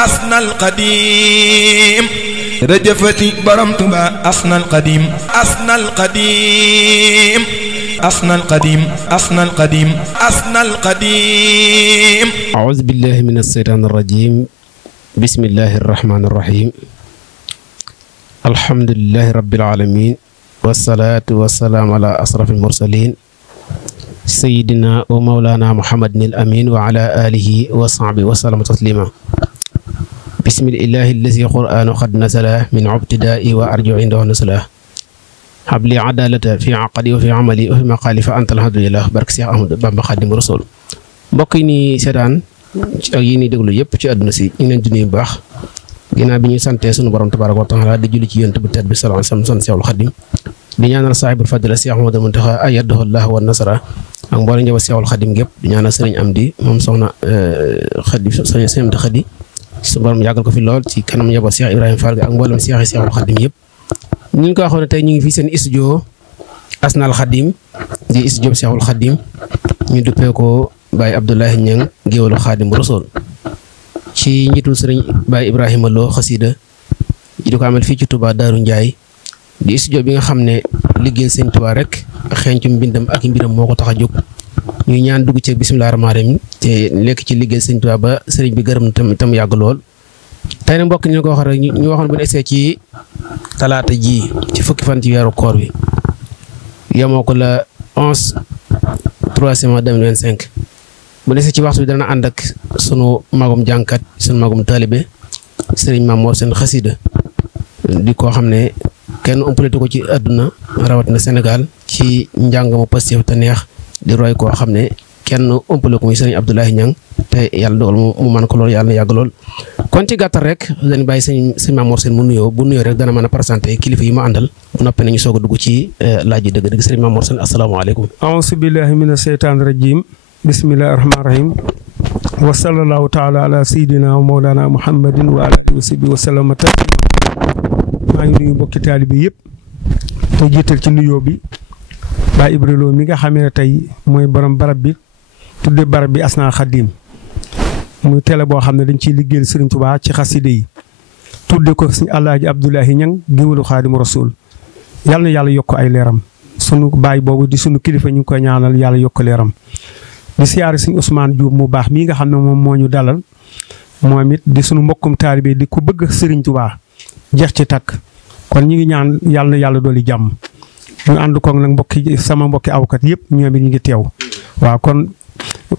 asnal qadim rëjëfati borom Tuuba asnal qadim asnal qadim asnal qadim asnal qadim asnal qadim a'uuzu billahi mina shaytaani rajiim bismillahi rahmaani rahiim alhamdulillahi rabbil aalamiin wassalaatu wassalaamu ala asrafil mursaliin sayyidina wa mawlaana muhammadin al amiin wa ala aalihi wa sahbihi wa sallama tasliima bismillahi allazi qur'aanu qad nazala min ibtidaa'i wa arju indahu nasala habli adaalata fi aqdi wa fi amali wa fi maqaali fa antal hamdulillah barke Cheikh Ahmadou Bamba Xaadimu Rasuul mbokk yi nii seetaan ak yi nii déglu yëpp ci àdduna si ñu ngi leen di nuyu bu baax ginnaaw bi ñuy santee sunu borom tabaaraka wa taala di julli ci yonent bu tedd bi sallallahu alayhi wa sallam Seexul Xaadim di ñaanal saahibul fadila Cheikh Ahmadou Muntaxa ayyadahu Allah wa nasara ak mboolem njaboot Seexul Xaadim gépp di ñaanal sëriñ Amdi moom soxna Xadi sëriñ Amdi Xadi su borom yàggal ko fi lool ci kanam njaboot Cheikh Ibrahima Fall ak mboolem Cheikh Seexul Xaadim yëpp ñu ko waxoon tey ñu ngi fii seen studio Asnal Xaadim di studio Seexul Xaadim ñu duppee ko Baye Abdoulaye Niang géwalu Xaadim Rasuul ci njiitul sëriñ Baye Ibrahima Lo xasida di ko amal fii ci Touba Daaru Ndiaye di studio bi nga xam ne liggéey sëñ Touba rek xeeñcu mbindam ak mbiram moo ko tax a jóg ñuy ñaan dugg ci bismillaahi rahmaani rahiim te lekk ci liggéey sëñ Touba ba sëriñ bi gërëm tam yàgg lool. tey nag mbokk ñu ko wax rek ñu waxoon bu ñu egsee ci talaata ji ci fukki fan ci weeru koor bi yemoo ko la 11/3 2025 bu desee ci waxtu bi dana ànd ak sunu magum jànkat sunu magum taalibe sëriñ Maam Mor Sène xasida di koo xam ne kenn umpaletu ko ci àdduna rawatina Sénégal ci njàng mu Pastef te neex di roy koo xam ne kenn umpale ko muy sëriñ Abdoulaye Niang te yàlla dogal mu man ko lool yàlla na yàgg lool. kon ci gàttal rek dañu bàyyi sëñ Maam Mor Sène mu nuyoo bu nuyoo rek dana mën a présenté kilifa yi mu àndal bu noppee nañu soog a dugg ci laaj yi dëgg-dëgg sëriñ Maam Mor Sène asalaamaaleykum. a'uuzu billahi mina shaytaani rajiim bismillahi rahmaani rahiim wa sallallahu taala ala sayyidina wa mawlana muhammadin wa alihi wa sahbihi wa sallama taslima maa ngi nuyu mbokki taalibe yëpp te jiital ci nuyoo bi Baye Ibra Lo mi nga xamee ne tey mooy borom barab bi tudde barab bi Asnal Xaadim muy télé boo xam ne dañ ciy liggéeyal Sëriñ Tuubaa ci xaside yi tudde ko Sëriñ Alaaji Abdoulaye Niang géwalu Xaadimu Rasuul yàlla na yàlla yokk ay leeram sunu baay boobu di sunu kilifa ñu ngi koy ñaanal yàlla yokk leeram di siyaare Sëriñ Ousmane Diouf mu baax mii nga xam ne moom moo ñu dalal moom it di sunu mbokkum taalibe di ku bëgg Sëriñ Tuubaa jeex ci takk kon ñu ngi ñaan yàlla na yàlla dooli jàmm ñu ànd koog nag sama mbokki awkat yëpp ñoom it ñu ngi teew waaw kon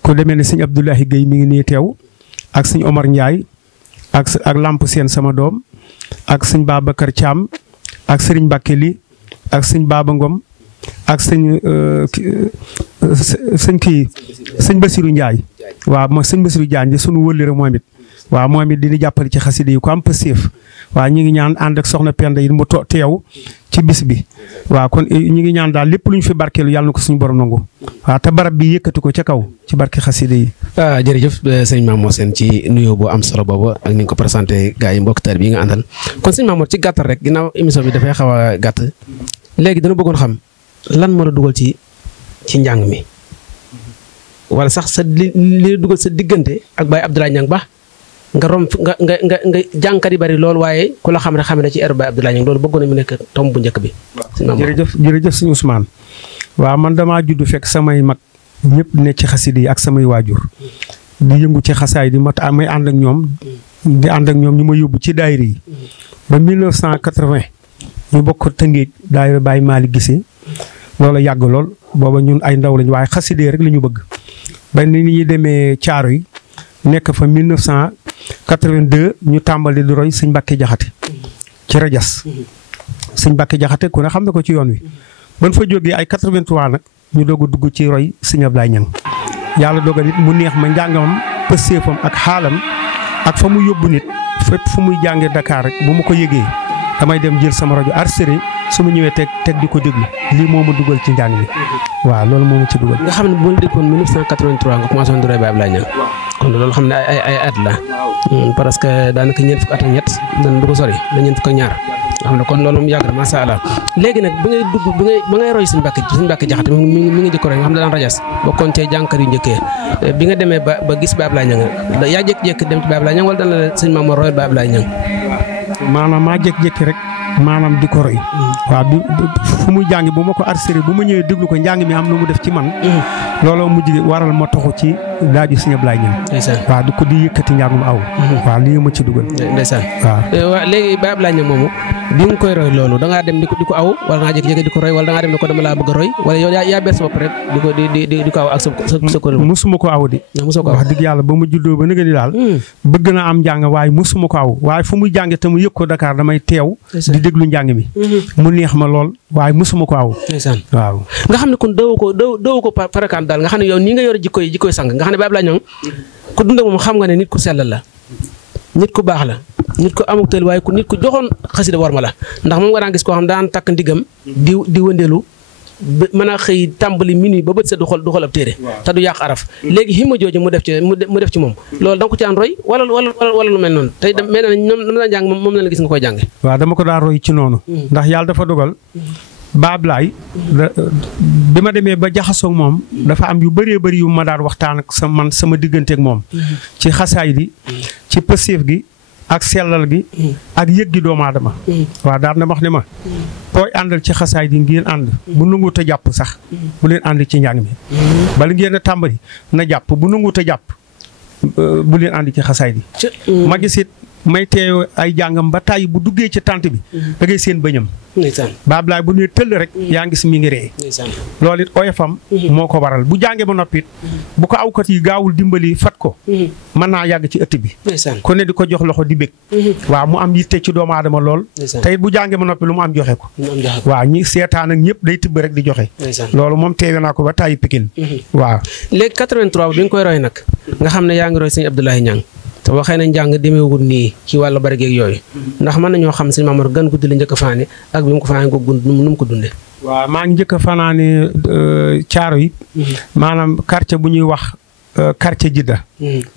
ku demee ne Sëriñ Abdoulaye Guèye mi ngi nii teew ak Sëriñ Omar Ndiaye ak Lamp Seen sama doom ak Sëriñ Babacar Thiam ak Sëriñ Mbacke Li ak Sëriñ Baba Ngom ak sëñ Bassirou Ndiaye waaw mooy sëñ Bassirou Diagne sunu wëllëre moom it waaw moom it dina jàppale ci xasida yi ko am pëseef waaw ñu ngi ñaan ànd ak soxna Penda yi mu teew ci bis bi waaw kon ñu ngi ñaan daal lépp lu ñu fi barkeelu yàlla na ko suñu borom nangu waaw te barab bi yëkkati ko ca kaw ci barke xasida yi. jërëjëf sëñ Maam Mor Sène ci nuyoo bu am solo boobu ak ni nga ko présenté gars yi mbokk taalibe yi nga àndal kon sëñ Maam Mor ci gàttal rek ginnaaw émission bi dafay xaw a gàtt léegi dana bëggoon xam lan moo la dugal ci njàng mi wala sax li dugal sa diggante ak Baye Abdoulaye Niang ba nga rom nga jànkat yi bari lool waaye ku la xam ne xam ne ci er Baye Abdoulaye Niang loolu bëggoon nañu nekk tomb bu njëkk bi. jërëjëf sëñ Ousmane waaw man damaa judd fekk samay mag ñëpp ne ci xasida yi ak samay waajur di yëngu ci xasaay di may ànd ak ñoom di ànd ak ñoom ñu ma yóbbu ci daayira yi ba 1980 ñu bokk Tëngéej daayira Baye Malick Gissé loolu yàgg lool booba ñun ay ndaw lañ waaye xasida rek la ñu bëgg ba ni ñuy demee caaro yi nekk fa 1982 ñu tàmbali di roy sëñ Mbàkke Jaxate ci rajas sëñ Mbàkke Jaxate ku ne xam na ko ci yoon wi ban fa jógee ay 83 nag ñu doog a dugg ci roy sëñ Ablaye Niang yàlla dogal it mu neex ma njàngamam pëseefam ak xaalam ak fa mu yóbbu nit fépp fu muy jàngee Dakar rek bu ma ko yëgee damay dem jël sama rajo arséri su ma ñëwee teg di ko déglu lii moo ma dugal ci njàng mi waaw loolu moo ma ci dugal. nga xam ne bu ñu déggoon 1983 nga commencé woon di roy Baye Abdoulaye Niang kon loolu xam ne ay at la parce que daanaka ñeent fukk at ak ñett du ko sori la ñeent fukk ak ñaar nga xam ne kon loolu moom yàgg na macha allah léegi nag bi ngay dugg ba ngay roy suñu Mbàkke Jaxate mi ngi jëkk roy nga xam ne daan rajas bokkoon cee jànkar yu njëkkee bi nga demee ba gis Baye Ablaye Niang yaa jékki-jékki dem ci Baye Ablaye Niang wala dana la sëñ Mamour roy Baye Ablaye Niang maanaam maa jékki-jékki rek maanaam di ko roy waaw fu muy jàngi bu ma ko arrêté bu ma ñëwee déglu ko njàng mi am lu mu def ci man looloo mujj waral ma toxu ci daaju sëñ Ablaye Niang waaw di ko di yëkkati njàngum aw waaw lii ma ci dugal ndeysaan waaw léegi Baye Ablaye Niang moomu bi nga koy roy loolu da ngaa dem di ko aw wala ngaa jékki-jékki di ko roy wala da ngaa dem ne ko dama laa bëgg a roy wala yow yaa bees bopp rek di ko aw ak sa kuréel musuma ko aw di wax dëgg yàlla ba ma juddoo ba nëgë ni daal bëgg na am njàng waaye musuma ko aw waaye fu muy jànge te mu yëg ko Dakar damay teew di déglu njàng mi mu neex ma lool waaye musuma ko aw waaw nga xam ne kon dëwu ko parakaan daal nga xam ne yow nii nga yor jikkoy sang nga xam ne Baye Ablaye Niang ku dund ak moom xam nga ne nit ku sell la nit ku baax la nit ku amuk teel waaye nit ku joxoon xasida war ma la ndax moom nga daan gis koo xam daan takk ndigam di wëndeelu mën a xëy tàmbali minuit ba bët set du xool ab téere te du yàq araf léegi himma jooju mu def ci moom loolu da nga ko ci an roy wala lu mel noonu tey mel na ñoom dama daan jàng moom la gis nga koy jànge waaw dama ko daan roy ci noonu ndax yàlla dafa dogal Baye Ablaye bi ma demee ba jaxasoog moom dafa am yu bëree bëri yu ma daan waxtaan ak sama digganteeg moom ci xasaay di ci pëseef gi ak sellal gi ak yëg gi doomu aadama waaw daan na wax ne ma booy àndal ci xasaay di ngeen ànd bu nanguut a jàpp sax bu leen ànd ci njàng mi bala ngeen a tàmbali na jàpp bu nanguut a jàpp bu leen ànd ci xasaay di ma gisit may teew ay jàngam ba tàyyi bu duggee ci tànt bi da ngay seen bëñam Baye Ablaye bu nee tëll rek yaa ngi si mi ngi ree loolu it oyofam moo ko waral bu jàngee ba noppit bu ko awkat yi gaawul dimbali fat ko mën naa yàgg ci ëtt bi ku ne di ko jox loxo di bég waaw mu am yitte ci doomu aadama lool te it bu jàngee ba noppi lu mu am joxe ko waaw ñi seetaan ak ñëpp day tibb rek di joxe loolu moom teewe naa ko ba tàyyi Pikine waaw léegi 83 bi nga koy roy nag nga xam ne yaa ngi roy sëñ Abdoulaye Niang te waxee na njàng demeewul nii ci wàllu bari geeg yooyu ndax mën nañoo xam sëñ Mamour gan guddi la njëkk a fanaane ak bi mu ko fanaane ko nu mu ko dundee. waaw maa ngi njëkk a fanaane caaro yi maanaam quartier bu ñuy wax quartier Jidda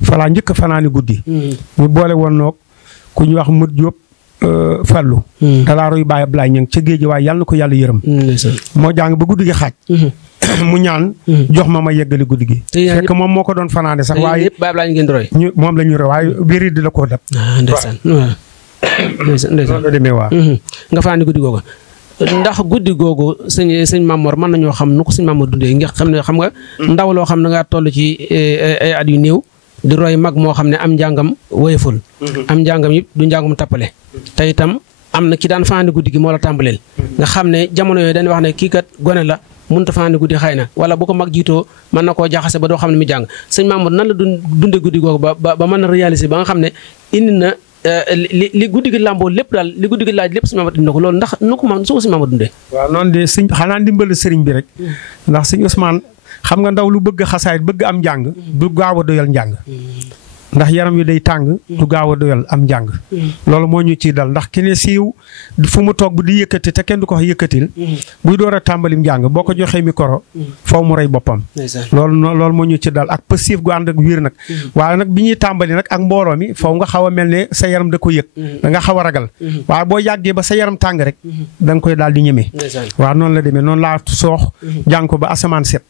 falaa njëkk a fanaane guddi ñu boole woon noog ku ñuy wax Mët Diop Fallu dalaa roy Baye Ablaye Niang ca géej waaye yàlla na ko yàlla yërëm moo jàng ba guddi gi xaaj mu ñaan jox ma yeggali guddi gi fekk moom moo ko doon fanaane sax waaye moom la ñu roy waaye biir di la koo dab ndeysaan loolu demee waa nga fanaane guddi googu ndax guddi googu sëñ Mamour mën nañoo xam nu ko sëñ Mamour dundee nga xam nga ndaw loo xam ne nga toll ci ay at yu néew di roy mag moo xam ne am njàngam woyeful am njàngam yëpp du njàngum tappale te itam am na ki daan fanaane guddi gi moo la tàmbaleel nga xam ne jamono yooyu dañuy wax ne kii kat gone la mënut a fanaane guddi xëy na wala bu ko mag jiitoo mën na koo jaxase ba doo xam ne mi jàng sëñ Mamour nan la dunde guddi googu ba mën a réaliser ba nga xam ne indi na li guddi gi làmboo lépp daal li guddi gi laaj lépp sëñ Mamour indi na ko loolu ndax nu ko su ko sëñ Mamour dundee. waaw noonu de sëñ xanaa ndimbal sëriñ bi rek ndax sëñ Ousmane xam nga ndaw lu bëgg xasaayit bëgg am njàng du gaaw a doyal njàng ndax yaram wi day tàng du gaaw a doyal am njàng loolu moo ñu ciy dal ndax ki ne siiw fu mu toog bu di yëkkati te kenn du ko wax yëkkatil buy door a tàmbalim njàng boo ko joxee micro faw mu rey boppam loolu moo ñu ci dal ak passif gu ànd ak wér nag waaye nag bi ñuy tàmbali nag ak mbooloo mi faw nga xaw a mel ne sa yaram da ko yëg da nga xaw a ragal waaye boo yàggee ba sa yaram tàng rek da nga koy daal di ñeme waaw noonu la demee noonu laa soox jàng ko ba asamaan set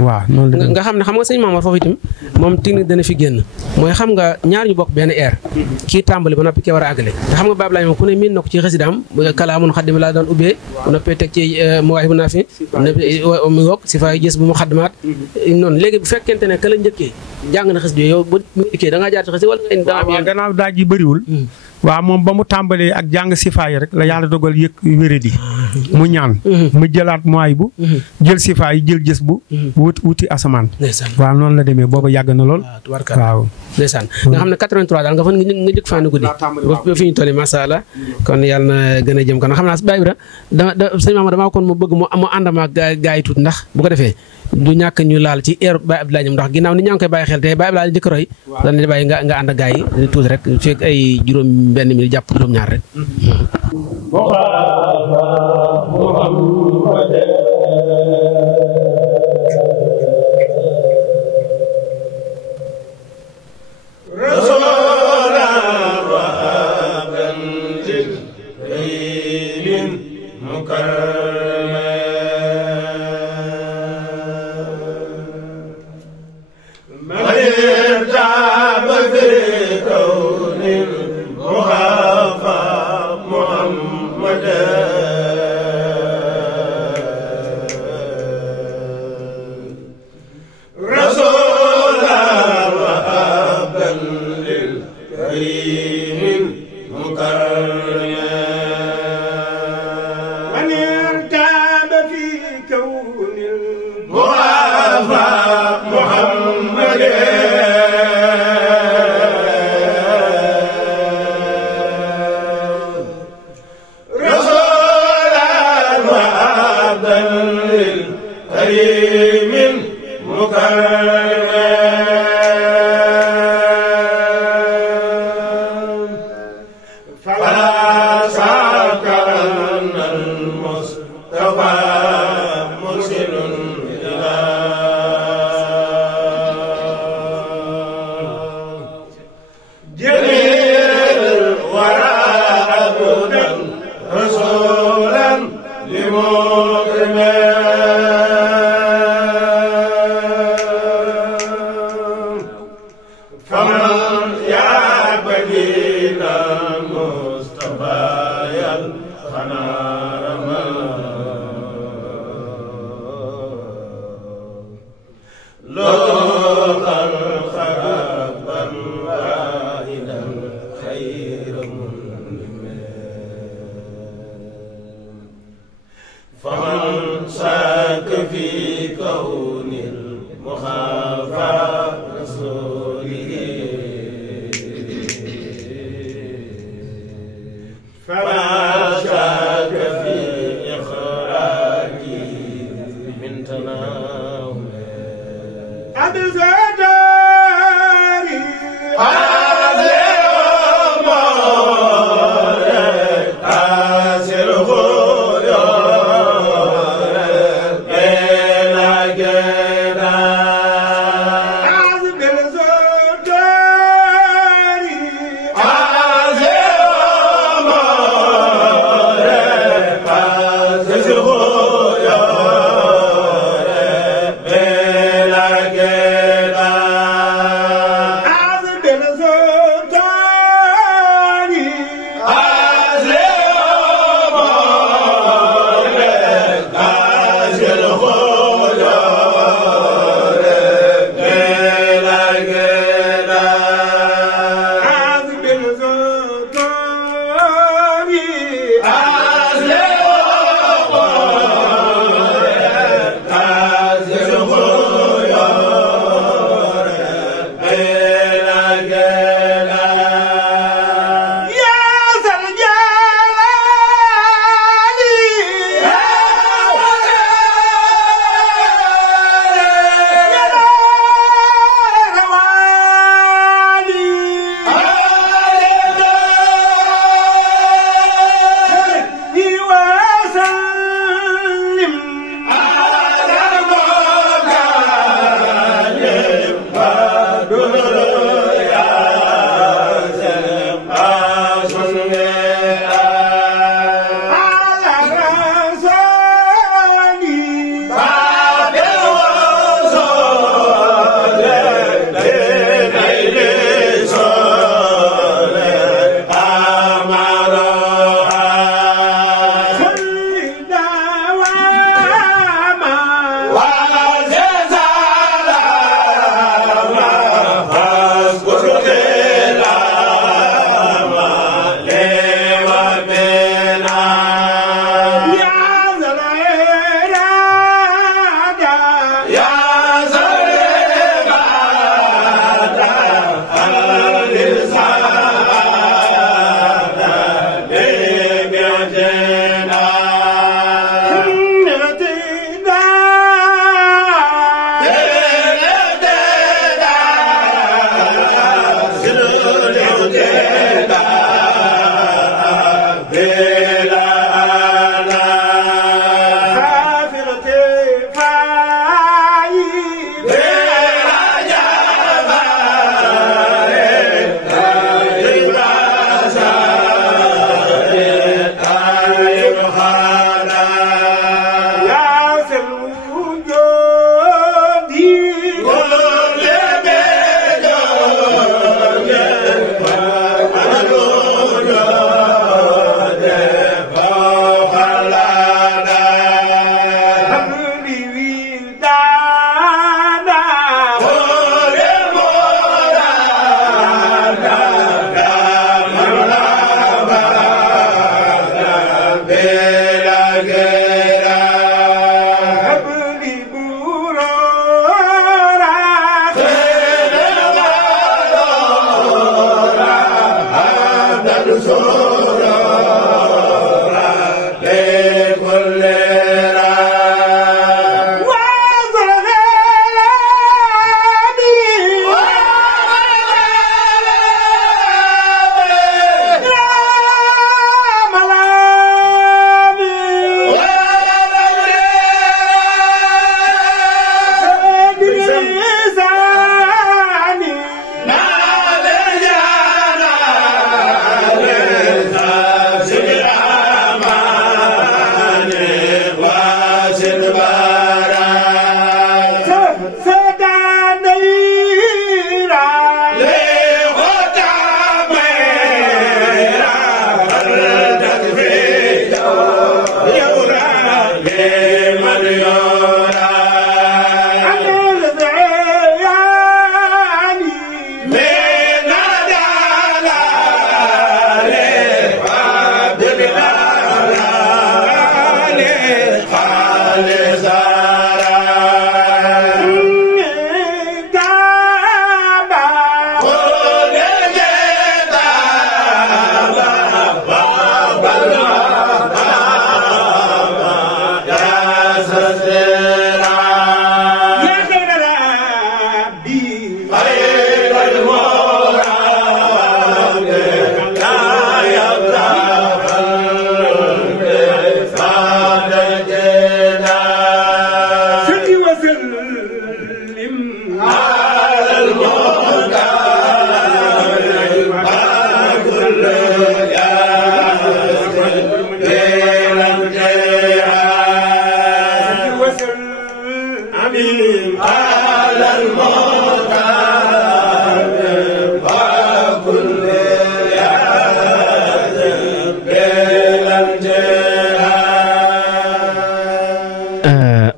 waaw noonu la nga xam ne xam nga sëñ Mamour foofu itam moom technique dana fi génn mooy xam nga ñaar ñu bokk benn air kii tàmbali ba noppi kii war a àggale te xam nga Baye Ablaye moom ku ne miin na ko ci xasidaam kalaamun xaddim laa daan ubbee bu noppee teg ci mawaahibu naafi mu ngoog si fay gis bu mu xaddimaat noonu léegi bu fekkente ne ka la njëkkee jàng na xasida yow bu njëkkee da ngaa jaar ci xasida wala gannaaw daaj yi bëriwul waaw moom ba mu tàmbalee ak jàng sifaay rek la yàlla dogal yëg wéradi mu ñaan mu jëlaat mooy bu jël sifaay jël gës bu wuti asamaan waaw noonu la demee booba yàgg na lool waaw ndeysaan nga xam ne 83 daal nga fan nga jëkk faana guddi ba fi ñu toll masha Allah kon yàlla na gën a jëm kon xam naa Baye Ibra sëñ Mamour damaa kon mu bëgg mu àndama gaa yi tuuti ndax bu ko defee du ñàkk ñu laal ci air Baye Abdoulaye ñoom ndax ginnaaw ni ñaa ngi koy bàyyi xel te Baye Abdoulaye njëkk roy dañ di bàyyi nga ànd ak gaa yi tuuti rek fekk ay juróom benn minute jàpp juróom ñaar rek كريم مكرم من ارتاب في كون المعافى محمد رسولا وعبدا للكريم مكرم فلا شك أن المصطفى مرسل إلى جميع الورى عبدا رسولا لمكرم فمن يعبدين المصطفى يلقنا رما لو خلقا واحدا خير منهم فمن شاك في كون المخافى رسوله فما شاك في إخراجه من تناوم أبزداري هذا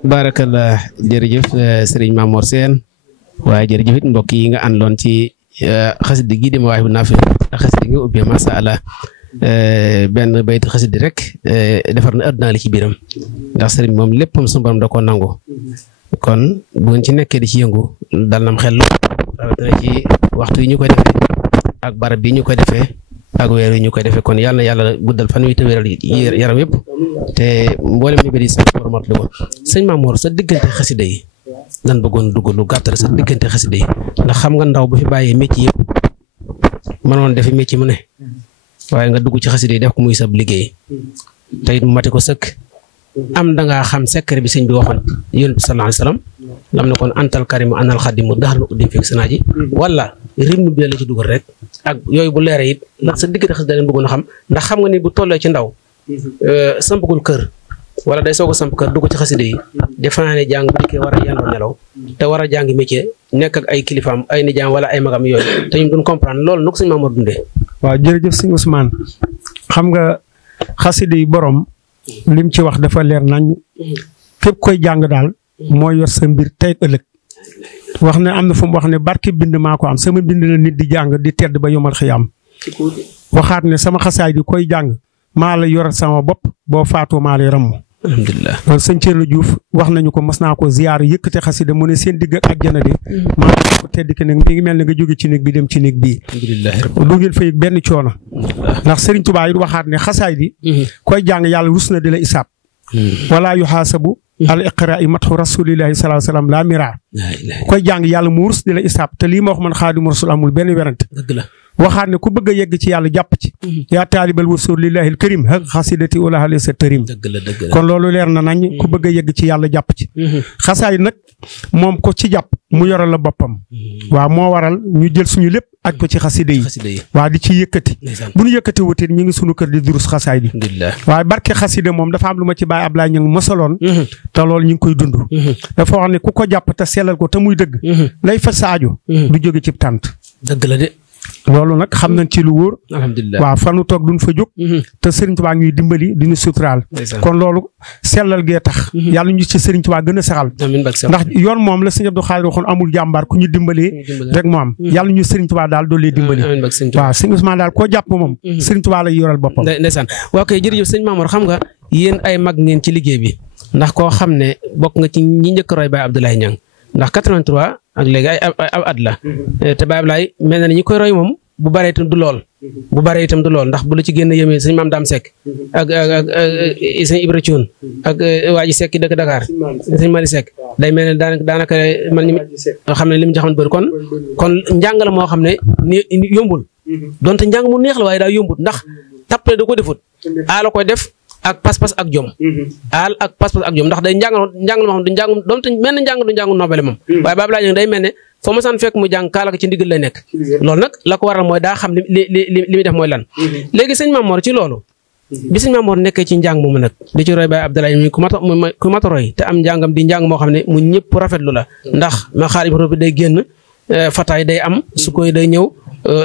Barakallah jërëjëf Serigne Mamor Sène waaye jërëjëf it mbokk yi nga àndoon ci xasida gi di Mawaahibu Naafi ak xasida nga ubbee masha Allah benn bayt xasida rek defar na àdduna li ci biiram ndax Serigne moom léppam suñu borom da koo nangu kon bu ngeen ci nekkee di ci yëngu dal nam xel rawatina ci waxtu yi ñu koy defee ak barab bi ñu koy defee ak weer yi ñu koy defee kon yàlla na yàlla guddal fan wi te wéral yaram yëpp te mboolem ñu bëri sax borom mat ko sëñ Mamor sa diggante xasida yi lan bëggoon dugg lu gàttal sa diggante xasida yi ndax xam nga ndaw bu fi bàyyee métier yëpp mënoon defi métier mu ne waaye nga dugg ci xasida yi def ko muy sab liggéey te it mu mate ko sëkk am dangaa xam secret bi sëñ bi waxoon yonent bi sallallahu alayhi wasallam lam ne kon antal karimu anal xadimu daxal uddim fekk sanaa ji wala rythme bi la ci dugal rek ak yooyu bu leere it ndax sa diggante xasida leen bëggoon a xam ndax xam nga ni bu tollee ci ndaw sampagul kër wala day soog a samp kër dugg ci xasida yi defe naa ne jàng bu dikkee war a yendoo nelaw te war a jàng métier nekk ak ay kilifaam ay nijaam wala ay magam yooyu te ñu duñ comprendre loolu nu ko sëñ Mamour dundee. waaw jërëjëf sëñ Ousmane xam nga xasida yi borom lim ci wax dafa leer nañ képp koy jàng daal moo yor sa mbir tey ëllëg wax ne am na fu mu wax ne barke bind maa ko am sama bind la nit di jàng di tedd ba yomal xiyaam waxaat ne sama xasaay di koy jàng maa la yoral sama bopp boo faatoo maa lay ramm. alhamdulilah loolu sëñ Thierno Diouf wax nañu ko mos naa ko ziyaar yëkkate xasida mu ne seen digg ak àjjana de maa ko tedd ki nag mi ngi mel ne nga jóge ci néeg bi dem ci néeg bii du ngeen fay benn coono ndax Serigne Touba yi waxaat ne xasaay di koy jàng yàlla rus na di la isaab wala yuxaasabu al iqraa matxu rasulillahi sallallahu alayhi wasallam la mira koy jàng yàlla mu rus di la isaab te lii ma wax man xaadimu rasul amul benn werante waxaat ne ku bëgg a yegg ci yàlla jàpp ci yaa taalibal wusul lillahi alkarim haq xasidati ula hale sa tërim kon loolu leer na nañ ku bëgg a yegg ci yàlla jàpp ci xasaay nag moom ko ci jàpp mu yoral la boppam waaw moo waral ñu jël suñu lépp aj ko ci xasida yi waaw di ci yëkkati bu ñu yëkkati wutit ñu ngi suñu kër di durus xasaay bi waaye barke xasida moom dafa am lu ma ci bàyyi Ablaye ñu ngi mosaloon te loolu ñu ngi koy dund dafa wax ne ku ko jàpp te sellal ko te muy dëgg lay fa saajo du jóge ci tànt dëgg la de loolu nag xam nañ ci lu wóor alhamdulilah waaw fanu toog duñ fa jóg te Serigne Touba ñuy dimbali di ñu suturaal kon loolu sellal gee tax yàlla ñu ci Serigne Touba gën a saxal ndax yoon moom la Serigne Abdou Khadre waxoon amul jàmbaar ku ñu dimbalee rek moo am yàlla ñu Serigne Touba daal doolee dimbali waaw Serigne Ousmane daal koo jàpp moom Serigne Touba lay yoral boppam ndeysaan waaw kay jërëjëf sëñ Mamour xam nga yéen ay mag ngeen ci liggéey bi ndax koo xam ne bokk nga ci ñi njëkk roy Baye Abdoulaye Niang ndax 83 ak léegi ay at la te Baye Ablaye mel na ni ñi koy roy moom bu baree itam du lool bu baree itam du lool ndax bu la ci génn yéeme sëñ Maam Dame Seck ak sëñ Ibra Thioune ak waa ji Seck dëkk Dakar sëñ Mali Seck day mel ne daanaka man ñi xam ne li mu jaxoon bëri kon njàng la moo xam ne ni yombul donte njàng mu neex la waaye daa yombul ndax tappale da ko defut aala koy def ak pas-pas ak jom aal ak pas-pas ak jom ndax day njàng la moo xam du njàng donte mel na njàng du njàngu nobele moom waaye Baye Ablaye day mel ne foo ma saan fekk mu jàng kaala ko ci ndigal lay nekk loolu nag la ko waral mooy daa xam li muy def mooy lan léegi sëñ Mamor ci loolu bi sëñ Mamor nekkee ci njàng moomu nag di ci roy Baye Abdoulaye mi ku mata roy te am njàngam di njàng moo xam ne mu ñëpp rafetlu la ndax ma xaar bi day génn fataay day am su koy day ñëw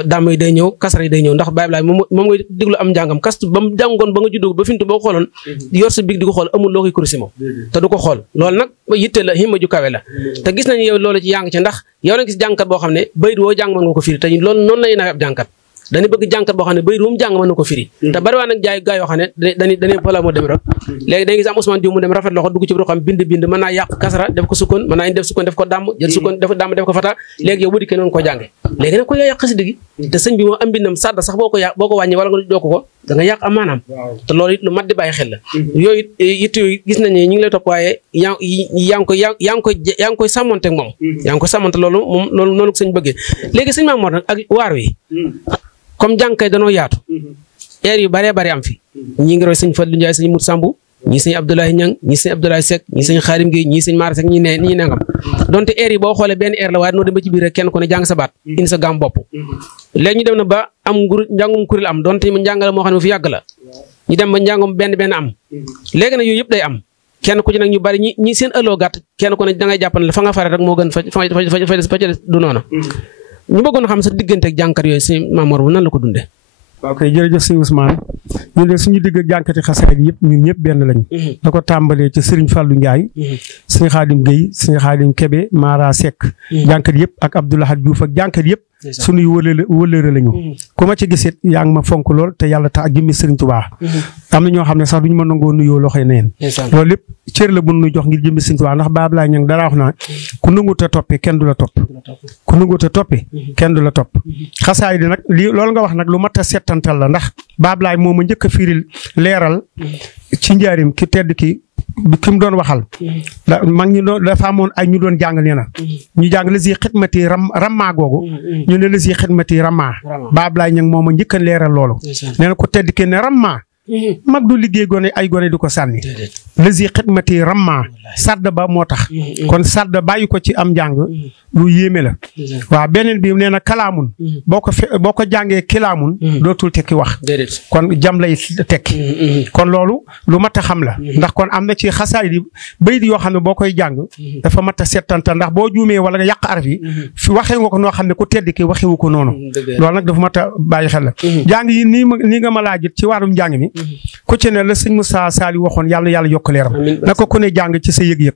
dàmm yi day ñëw kasara yi day ñëw ndax Baye Ablaye moom ngay déglu am njàngam kastu ba mu jàngoon ba nga juddoo ba fintu boo ko xooloon yor sa big di ko xool amul loo koy kursi moom te du ko xool loolu nag yitte la himma ju kawe la te gis nañu yow loolu ci yaa ngi ci ndax yow la gis jàngkat boo xam ne bayit woo jàng mën nga ko firi te loolu noonu lañuy nawe ab jàngkat dañuy bëgg jàngkat boo xam ne bayit wu mu jàng mën na ko firi te bari waa nag jaay gaa yoo xam ne dañuy pala moo dem rek léegi dañuy gis am Ousmane Diop mu dem rafet loxo dugg ci biro xam bind mën naa yàq kasara def ko sukkoon mën naa indi def sukkoon def ko dàmm jël sukkoon def dàmm def ko fata léegi yow bu dikkee noonu ko jànge léegi nag ko yaa yàq xasida gi te sëñ bi moom am bindam sadda sax boo ko wàññi wala nga jokk ko da nga yàq am maanaam te loolu it lu mat di bàyyi xel la yooyu it yooyu gis nañ ne ñu ngi lay topp waaye yaa ngi koy sàmmonte ak moom yaa ngi koy sàmmonte loolu moom loolu noonu ko sëñ bëggee léegi sëñ Mamour nag ak waar wi comme jàng kay danoo yaatu air yu bëree bëri am fi ñi ngi roy sëñ Fadlu Ndiaye sëñ Mout Sambu ñii sëñ Abdoulaye Niang ñii sëñ Abdoulaye Seck ñii sëñ Xaarim Gueye ñii sëñ Mara Seck ñii nangam donte air yi boo xoolee benn air la waaye noo dem ba ci biir rek kenn ku ne jàng sa baat indi sa gàm bopp léegi ñu dem na ba am njàngum kuréel am donte njàngale moo xam ne mu fi yàgg la ñu dem ba njàngum benn am léegi nag yooyu yëpp day am kenn ku ci nag ñu bari ñi seen ëlloo gàtt kenn ku ne da ngay jàpp ne fa nga fare rek moo gën fa des du noona ñu bëggoon xam sa diggante ak jàngkat yooyu sëñ Mamour bu nan la ko dundee. waaw kay jërëjëf sëñ Ousmane ñun de suñu digg jànkati xasaayid yëpp ñun ñëpp benn lañu. da ko tàmbalee ci Serigne Fallou Ndiaye. Serigne Khadim Gueye Serigne Khadim Kébé Mara Seck. jànkat yëpp ak Abdoulahad Diouf ak jànkat yëpp. suñuy wëlëre lañu. ku ma ci gisit yaa ngi ma fonk lool te yàlla tax ak jëmmi Serigne Touba. am na ñoo xam ne sax duñu ma nangoo nuyoo loxoy neen. loolu lépp cër la bu nu jox ngir jëmmi Serigne Touba ndax Baab Laay ñang dara wax naa ku nangu te toppee kenn du la topp. ku nangu te toppee kenn du la topp. xasaayid nag lii loolu nga wax nag lu mat a settantal la ndax Baab Laay moo ma njëkk a firil leeral ci njaarim ki tedd ki mu doon waxal. mag ñi doon dafa amoon ay ñu doon jàng nee na. ñu jàng la si xidmati rammaa googu. ñu ne la si xidmati rammaa. Baab Laay ñang moo ma njëkk a leeral loolu. nee na ko tedd ki ne rammaa. mag du liggéey gone ay gone du ko sànni. la si xidmati rammaa. sàdd ba moo tax. kon sàdd bàyyi ko ci am njàng. lu yéeme la. waaw beneen bi nee na kalaamun. boo ko jàngee kilaamun. dootul tekki wax. kon jam lay tekki. kon loolu lu mat a xam la. ndax kon am na ci xasaayid yi bayit yoo xam ne boo koy jàng. dafa mat a settanta ndax boo juumee wala nga yàq araf yi. fi waxee nga ko noo xam ne ku tedd ki waxewu ko noonu. loolu nag dafa mat a bàyyi xel la. jàng yi nii nga ma laajit ci wàllum njàng mi. ku ci ne la sëñ Moussa Sali waxoon yàlla yokk leeram. na ko ku ne jàng ci sa yëg-yëg.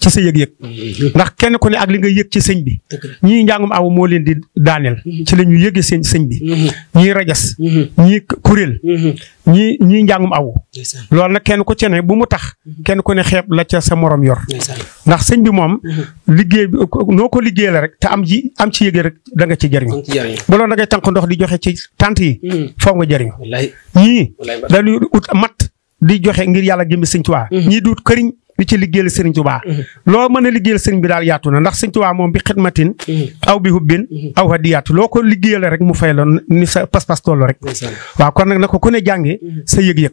ci sa yëg-yëg ndax kenn ku ne ak li nga yëg ci sëñ bi ñii njàngum aw moo leen di daaneel ci la ñu yëgee sëñ bi ñii rajas ñii kuréel ñii njàngum aw loolu nag kenn ku ci ne bu mu tax kenn ku ne xeeb la ca sa morom yor ndax sëñ bi moom liggéey bi noo ko liggéey la rek te am ci yëgee rek da nga ci jëriñu ba loolu da ngay tànk ndox di joxe ci tant yi foo nga jëriñu ñii dañuy ut mat di joxe ngir yàlla jëmmi sëñ Tuubaa ñii di ut këriñ di ci liggéeyal Serigne Touba loo mën a liggéeyal Serigne bi daal yaatu na ndax Serigne Touba moom bi xidmatin aw bi hubbin aw hadiyaatu loo ko liggéeyal rek mu fay la ni sa pas-pas tollu rek waaw kon nag na ko ku ne jàngee sa yëg-yëg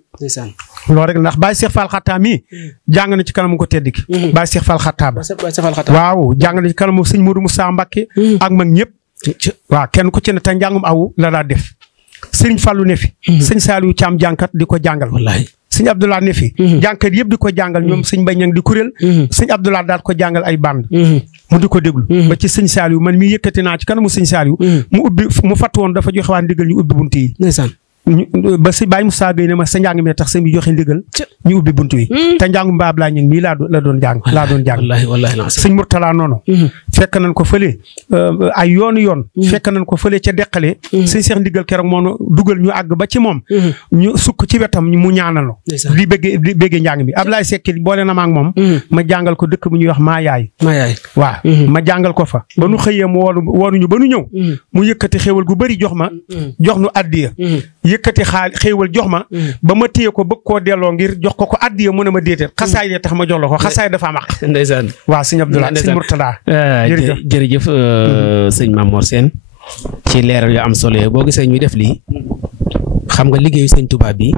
loolu rek ndax Baye Cheikh Fall Xattaam yi jàng na ci kanamu ko tedd ki Baye Cheikh Fall Xattaam waaw jàng na ci kanamu sëñ Modou Moussa Mbacké ak mag ñëpp waaw kenn ku ci ne te njàngum awu la daa def Serigne Fallou ne fi sëñ Saliou Thiam jànkat di ko jàngal sëñ Abdoulaye ne fi jànkat yëpp di ko jàngal ñoom sëñ Mbaye Ñang di kuréel sëñ Abdoulaye daal ko jàngal ay band mu di ko déglu ba ci sëñ Saliou man mi yëkkati naa ci kanamu sëñ Saliou mu fàttu woon dafa joxe waa ndigal ñu ubbi bunt yi ba si Baye Moussa Gueye ne ma sa njàng mi tax sëñ bi joxe ndigal ñu ubbi buntu yi te njàngu Baab Laay Ñang mii laa doon jàng sëñ Murtala noonu fekk nañ ko fële ay yoon fekk nañ ko fële ca deqale sëñ Seex ndigal keroog moo dugal ñu àgg ba ci moom ñu sukk ci wetam mu ñaanal di béggee njàng mi Ablaye Seck boole na ma ak moom ma jàngal ko dëkk bu ñuy wax maa yaay waaw ma jàngal ko fa ba nu xëyee mu woonuñu ba nu ñëw mu yëkkati xéewal gu bëri jox nu addiya yëkkati xéewal jox ma ba ma téye ko bëgg koo delloo ngir jox ko addiya mu ne ma déedéet xasaay de tax ma jox la ko xasaay dafa am ak ndeysaan waaw sëñ Abdoulaye sëñ Murtada jërëjëf sëñ Mamor Sène ci leeral yu am solo boo gisee ñuy def lii xam nga liggéeyu sëñ Touba bi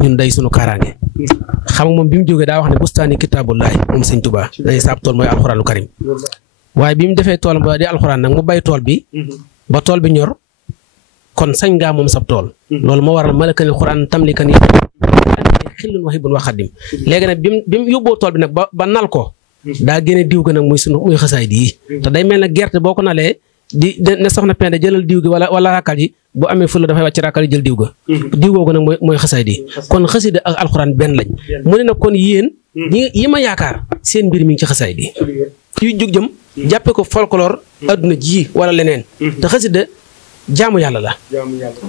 ñun day sunu kaaraange xam nga moom bi mu jógee daa wax ne bustaani kitaabullahi moom sëñ Touba day saab tool mooy alxuraanu karim waaye bi mu defee tool ba di alxuraan nag mu bay tool bi ba tool bi ñor kon sañ ngaa moom sab tool loolu moo waral malakanil xuraan tamlikan yi xillun wa hibbun wa xaddim léegi nag bi mu yóbboo tool bi nag ba nal ko daa génne diw ga nag muy xasaayid yi te day mel ne gerte boo ko nalee ne soxna Penda jëlal diw gi wala rakkal yi bu amee fulla dafay wàcc rakkal yi jël diw ga diw googu nag mooy xasaayid yi kon xasida ak alxuraan benn lañ mu ne nag kon yéen yi ma yaakaar seen mbir mi ngi ci xasaayid yi yu jóg jëm jàppe ko folklore adduna ji wala leneen te xasida jaamu yàlla la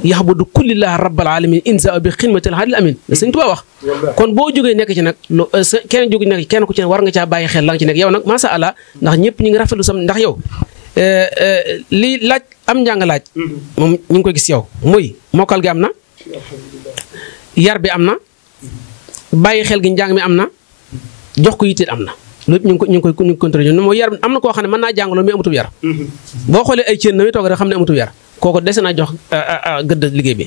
yaxbudu kullillah rabbal alamin insa bi xidmatil hadil amin la sëñ Tuubaa wax kon boo jógee nekk ci nag kenn jóge nekk kenn ku ci ne war nga caa bàyyi xel la nga ci nekk yow nag masha Allah ndax ñëpp ñi ngi rafetlu sam ndax yow lii laaj am njàng laaj moom ñu ngi koy gis yow muy mokkal gi am na yar bi am na bàyyi xel gi njàng mi am na jox ko yitteel am na loolu ñu ngi koy contrôler mooy yar am na koo xam ne mën naa jàng loolu mais amutul yar boo xoolee ay ceen na muy toog rek xam ne amutul yar kooku dese naa jox gëdd liggéey bi